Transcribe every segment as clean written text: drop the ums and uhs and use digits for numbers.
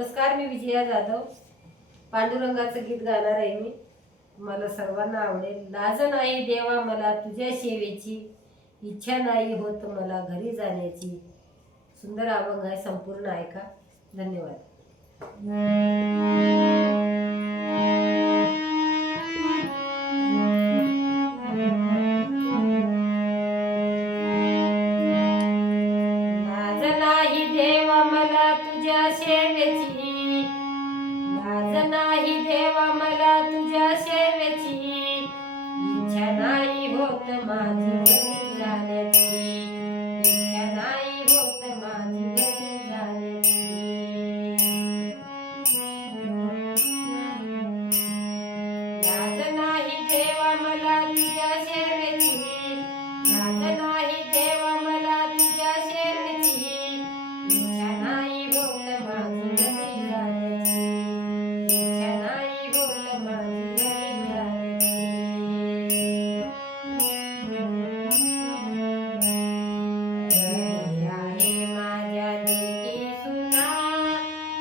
नमस्कार, मी विजया जाधव. पांडुरंगाचं गीत गाणार आहे मी. मला सर्वांना आवडेल. लाज नाही देवा मला तुझ्या सेवेची, इच्छा नाही होत मला घरी जाण्याची. सुंदर अभंग आहे, संपूर्ण ऐका. धन्यवाद. लाज नाही देवा मला तुझ्या सेवेची, लाज नाही देवा मला तुझ्या सेवेची, इच्छा नाही होत माझी घरी जाण्याची, इच्छा नाही होत माझी घरी जाण्याची. लाज नाही देवा मला तुझ्या सेवेची, लाज नाही देवा मला तुझ्या सेवेची, इच्छा नाही होत माझी घरी जाण्याची, इच्छा नाही होत माझी घरी जाण्याची. घरी आहे माझ्या लेकी सुना,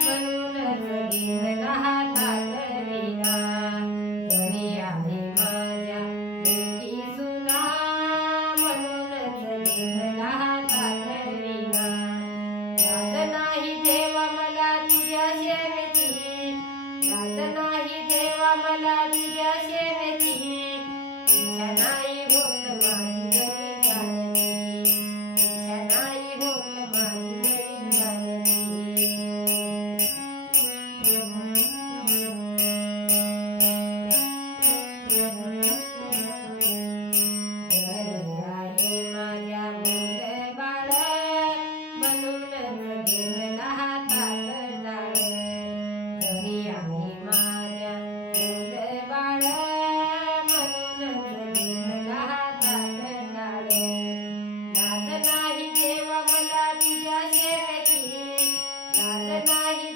म्हणूनच घेतला हातात विणा. घरी आहे माझ्या लेकी सुना, म्हणूनच घेतला हातात विणा. लाज नाही देवा मला तुझ्या सेवेची, लाज नाही देवा मला तुझ्या सेवेची, इच्छा नाही होत माझी घरी जाण्याची, इच्छा नाही होत माझी घरी जाण्याची. घरी आहे माझ्या मुलं बाळ, म्हणूनच घेतला हातात डाळ. घरी आहे माझ्या मुलं बाळ, म्हणूनच घेतला हातात डाळ. लाज नाही देवा मला तुझ्या सेवेची, लाज नाही